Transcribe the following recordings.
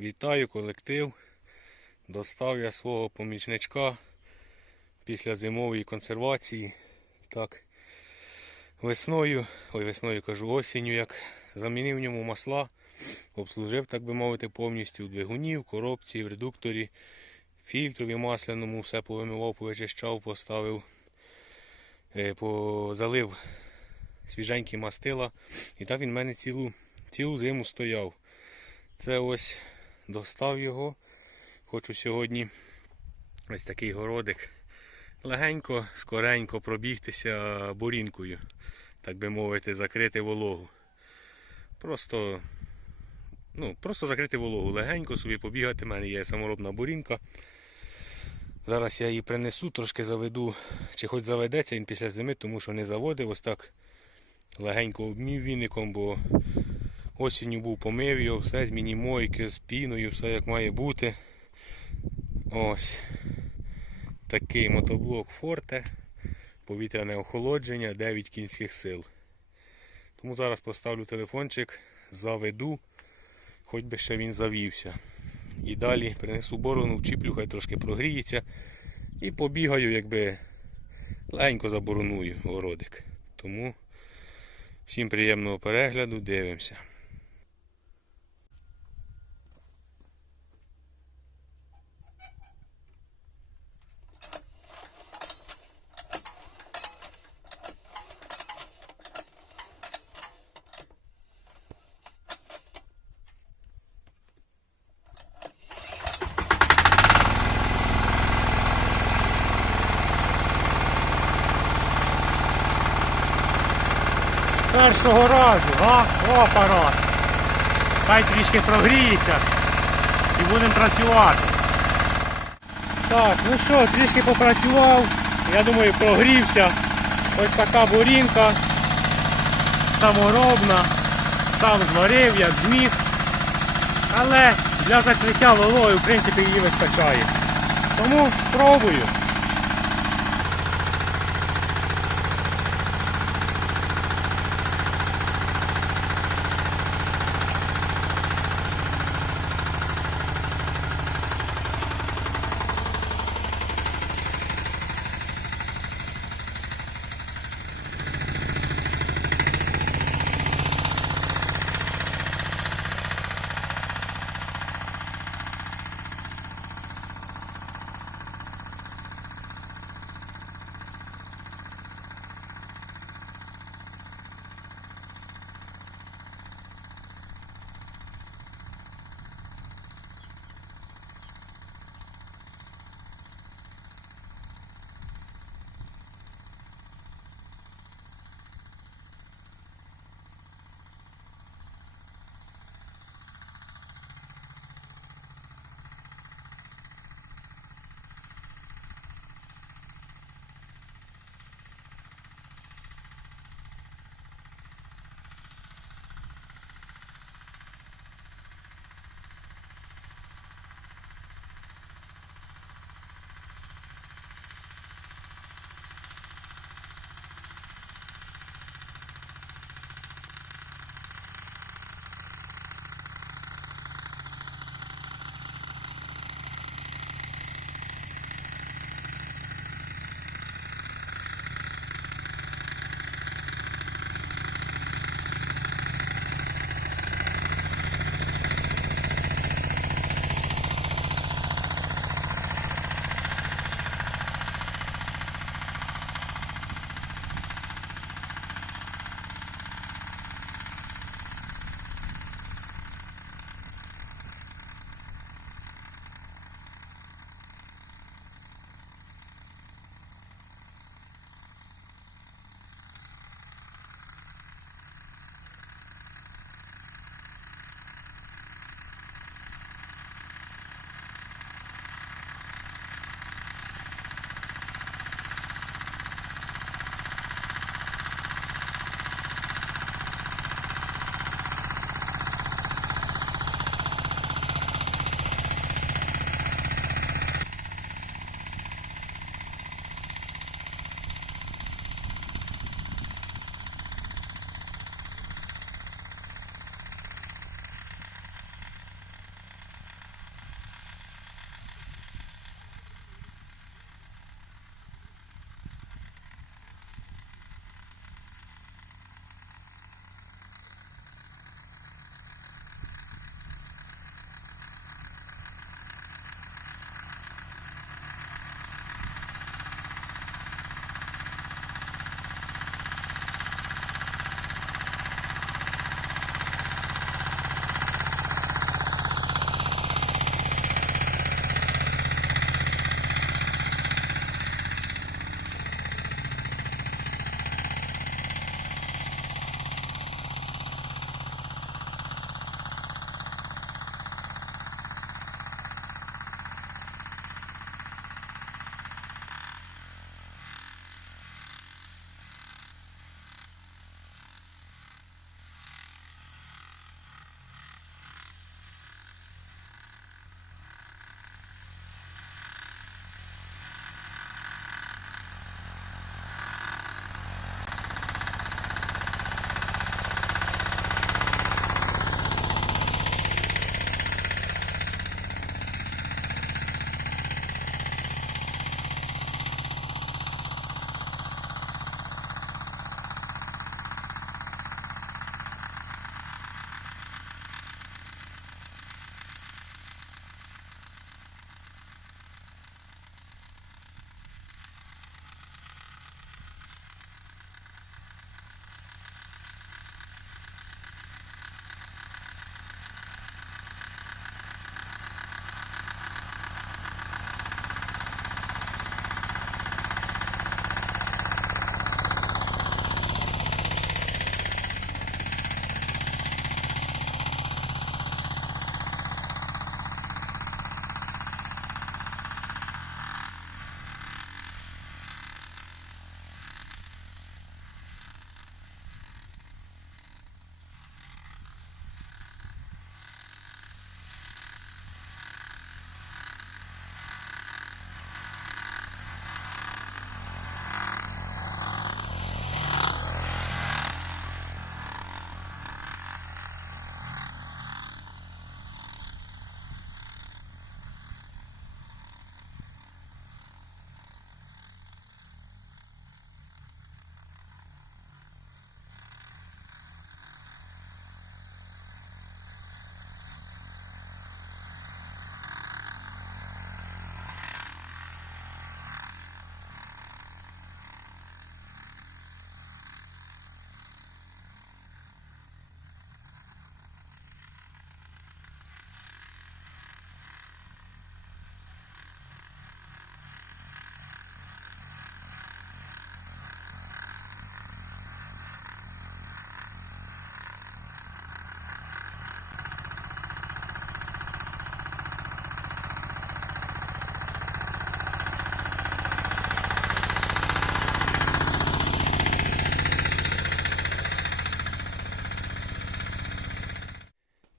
Вітаю колектив. Достав я свого помічничка після зимової консервації. Так, весною, ой, весною кажу, осінню, як замінив в ньому масла, обслужив, так би мовити, повністю в двигуні, в коробці, в редукторі, фільтрові масляному, все повимивав, повичищав, поставив, е, позалив свіженькі мастила. І так він в мене цілу, цілу зиму стояв. Це ось достав його. Хочу сьогодні ось такий городик. Легенько, скоренько пробігтися бурінкою, так би мовити, закрити вологу. Просто, ну, просто закрити вологу. Легенько собі побігати. У мене є саморобна бурінка. Зараз я її принесу, трошки заведу, чи хоч заведеться він після зими, тому що не заводив. Ось так легенько обмів віником, бо осінню був помив його, все з мінімойки, з піною, все як має бути. Ось такий мотоблок Форте, повітряне охолодження, 9 кінських сил. Тому зараз поставлю телефончик, заведу, хоч би ще він завівся. І далі принесу борону, вчіплю, хай трошки прогріється. І побігаю, якби легенько забороную городик. Тому всім приємного перегляду, дивимося. Першого разу, а? О, апарат. Хай трішки прогріється і будемо працювати. Так, ну що, трішки попрацював. Я думаю, прогрівся. Ось така бурінка. Саморобна. Сам зварив, як зміг. Але для закриття вологою, в принципі, її вистачає. Тому пробую.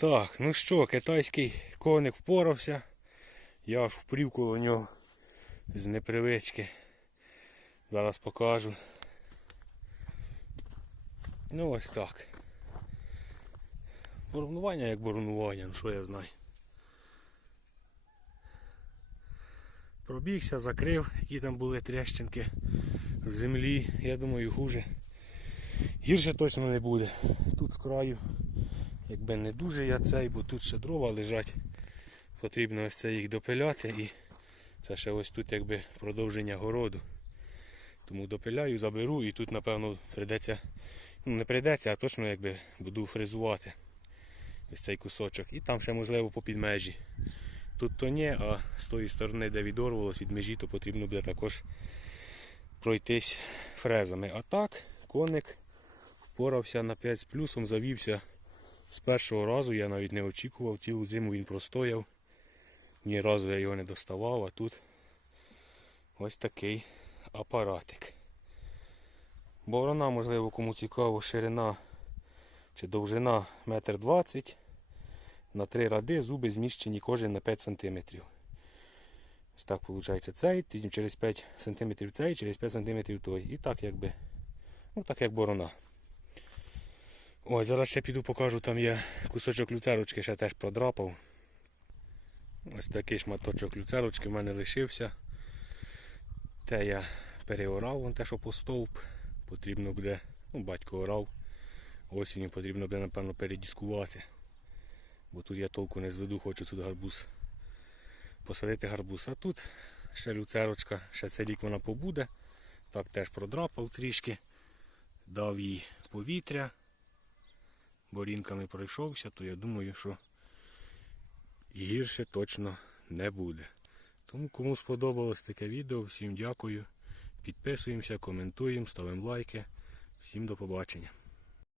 Так, ну що, китайський коник впорався. Я аж впрів коло нього з непривички. Зараз покажу. Ну ось так. Боронування як боронування, ну що я знаю. Пробігся, закрив, які там були тріщинки в землі. Я думаю, хуже. Гірше точно не буде. Тут з краю, якби не дуже я цей, бо тут ще дрова лежать. Потрібно ось це їх допиляти і це ще ось тут якби продовження городу. Тому допиляю, заберу і тут напевно прийдеться, ну не прийдеться, а точно якби буду фрезувати ось цей кусочок. І там ще можливо по підмежі. Тут то ні, а з тої сторони, де відорвалось від межі, то потрібно буде також пройтись фрезами. А так, коник впорався на 5 з плюсом, завівся з першого разу, я навіть не очікував, цілу зиму він простояв. Ні разу я його не доставав, а тут ось такий апаратик. Борона, можливо, кому цікаво, ширина чи довжина 1,20 м. На три ради зуби зміщені кожен на 5 см. Ось так виходить цей, через 5 см цей, через 5 см той. І так якби. Ну так як борона. Ось, зараз ще піду покажу, там є кусочок люцерочки, ще теж продрапав. Ось такий шматочок люцерочки в мене лишився. Те я переорав, вон те, що по стовп. Потрібно буде, ну, батько орав. Осінню потрібно буде, напевно, передіскувати. Бо тут я толку не зведу, хочу тут гарбуз посадити гарбуз. А тут ще люцерочка, ще цей рік вона побуде. Так теж продрапав трішки, дав їй повітря, борінками пройшовся, то я думаю, що гірше точно не буде. Тому кому сподобалось таке відео, всім дякую. Підписуємося, коментуємо, ставимо лайки. Всім до побачення.